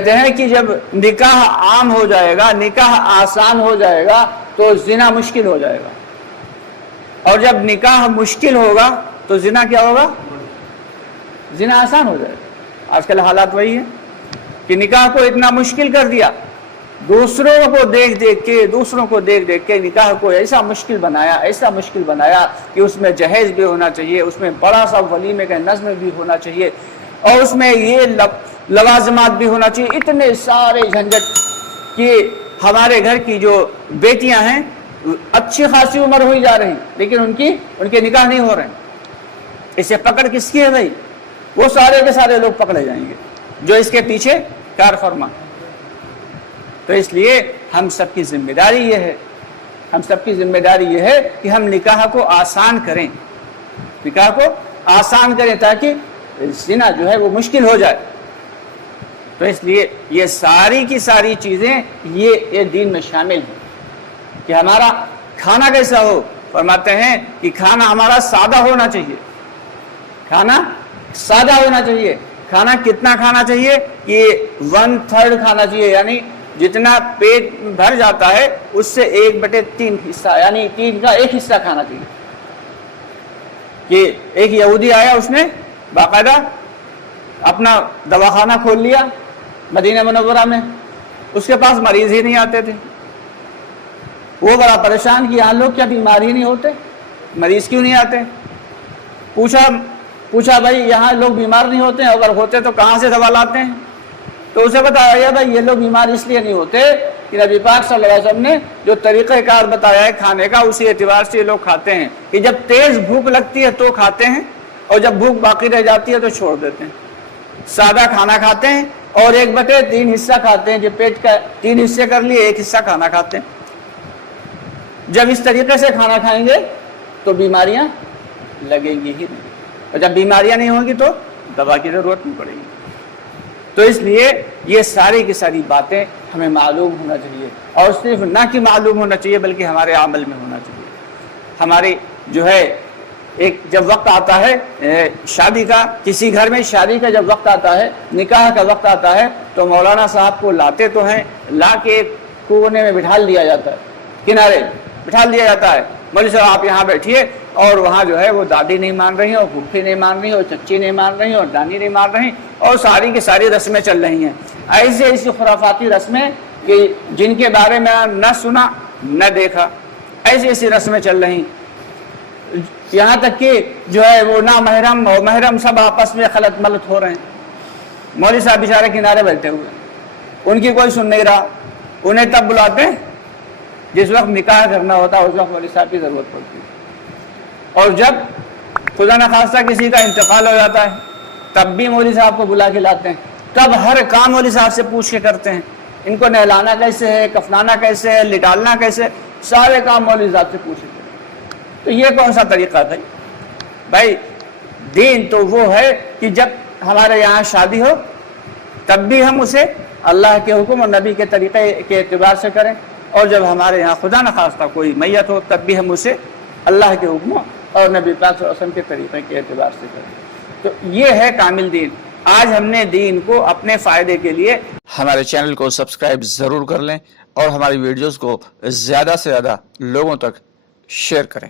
کہتے ہیں کہ جب نکاح عام ہو جائے گا، نکاح آسان ہو جائے گا تو زنا مشکل ہو جائے گا، اور جب نکاح مشکل ہوگا تو زنا کیا ہوگا؟ زنا آسان ہو جائے گا۔ آج کل حالات وہی ہے کہ نکاح کو اتنا مشکل کر دیا، دوسروں کو دیکھ دیکھ کے نکاح کو ایسا مشکل بنایا کہ اس میں جہیز بھی ہونا چاہیے، اس میں بڑا سا ولیمے کا نظم بھی ہونا چاہیے، اور اس میں یہ لوازمات بھی ہونا چاہیے، اتنے سارے جھنجٹ کہ ہمارے گھر کی جو بیٹیاں ہیں اچھی خاصی عمر ہوئی جا رہی لیکن ان کے نکاح نہیں ہو رہے ہیں۔ اسے پکڑ کس کی ہے بھائی؟ وہ سارے کے سارے لوگ پکڑے جائیں گے جو اس کے پیچھے کار فرما۔ تو اس لیے ہم سب کی ذمہ داری یہ ہے کہ ہم نکاح کو آسان کریں، تاکہ زنا جو ہے وہ مشکل ہو جائے۔ تو اس لیے یہ ساری کی ساری چیزیں یہ دین میں شامل ہیں کہ ہمارا کھانا کیسا ہو۔ فرماتے ہیں کہ کھانا ہمارا سادہ ہونا چاہیے، کھانا کتنا کھانا چاہیے کہ 1/3 کھانا چاہیے، یعنی جتنا پیٹ بھر جاتا ہے اس سے 1/3 حصہ، یعنی 3 کا 1 حصہ کھانا چاہیے۔ کہ ایک یہودی آیا، اس نے باقاعدہ اپنا دواخانہ کھول لیا مدینہ منورہ میں، اس کے پاس مریض ہی نہیں آتے تھے۔ وہ بڑا پریشان کہ یہاں لوگ کیا بیمار ہی نہیں ہوتے، مریض کیوں نہیں آتے؟ پوچھا بھائی یہاں لوگ بیمار نہیں ہوتے ہیں، اگر ہوتے تو کہاں سے دوا لاتے ہیں؟ تو اسے بتایا بھائی یہ لوگ بیمار اس لیے نہیں ہوتے کہ نبی پاک صلی اللہ علیہ وسلم نے جو طریقہ کار بتایا ہے کھانے کا، اسی اعتبار سے یہ لوگ کھاتے ہیں کہ جب تیز بھوک لگتی ہے تو کھاتے ہیں، اور جب بھوک باقی رہ جاتی ہے تو چھوڑ دیتے ہیں۔ سادہ کھانا کھاتے ہیں اور 1/3 حصہ کھاتے ہیں، جب پیٹ کا 3 حصے کر لیے 1 حصہ کھانا کھاتے ہیں۔ جب اس طریقے سے کھانا کھائیں گے تو بیماریاں لگیں گی ہی نہیں، اور جب بیماریاں نہیں ہوں گی تو دوا کی ضرورت نہیں پڑے گی۔ تو اس لیے یہ ساری کی ساری باتیں ہمیں معلوم ہونا چاہیے، اور صرف نہ کہ معلوم ہونا چاہیے بلکہ ہمارے عمل میں ہونا چاہیے۔ ہماری جو ہے ایک جب وقت آتا ہے شادی کا، کسی گھر میں شادی کا جب وقت آتا ہے، نکاح کا وقت آتا ہے، تو مولانا صاحب کو لاتے تو ہیں، لا کے ایک کونے میں بٹھال دیا جاتا ہے، کنارے بٹھال دیا جاتا ہے، مولوی صاحب آپ یہاں بیٹھیے، اور وہاں جو ہے وہ دادی نہیں مان رہی ہیں، اور پھوپھی نہیں مان رہی ہیں، اور چچی نہیں مان رہی ہیں، اور دانی نہیں مان رہی ہیں، اور ساری کی ساری رسمیں چل رہی ہیں، ایسی خرافاتی رسمیں کہ جن کے بارے میں نہ سنا نہ دیکھا، ایسی رسمیں چل رہی ہیں۔ یہاں تک کہ جو ہے وہ نامحرم اور محرم سب آپس میں خلط ملط ہو رہے ہیں، مولوی صاحب بیچارے کنارے بیٹھے ہوئے، ان کی کوئی سن نہیں رہا۔ انہیں تب بلاتے ہیں جس وقت نکاح کرنا ہوتا ہے، اس وقت مولوی صاحب کی ضرورت پڑتی ہے، اور جب خدا نخواستہ کسی کا انتقال ہو جاتا ہے تب بھی مولوی صاحب کو بلا کے لاتے ہیں، تب ہر کام مولوی صاحب سے پوچھ کے کرتے ہیں، ان کو نہلانا کیسے ہے، کفنانا کیسے ہے، لٹالنا کیسے، سارے کام مولوی صاحب سے پوچھ کے۔ تو یہ کون سا طریقہ ہے بھائی؟ دین تو وہ ہے کہ جب ہمارے یہاں شادی ہو تب بھی ہم اسے اللہ کے حکم اور نبی کے طریقے کے اعتبار سے کریں، اور جب ہمارے یہاں خدا نخواستہ کوئی میت ہو تب بھی ہم اسے اللہ کے حکم اور نبی پاک صلی اللہ علیہ وسلم کے طریقے کے اعتبار سے کریں۔ تو یہ ہے کامل دین۔ آج ہم نے دین کو اپنے فائدے کے لیے ہمارے چینل کو سبسکرائب ضرور کر لیں، اور ہماری ویڈیوز کو زیادہ سے زیادہ لوگوں تک شیئر کریں۔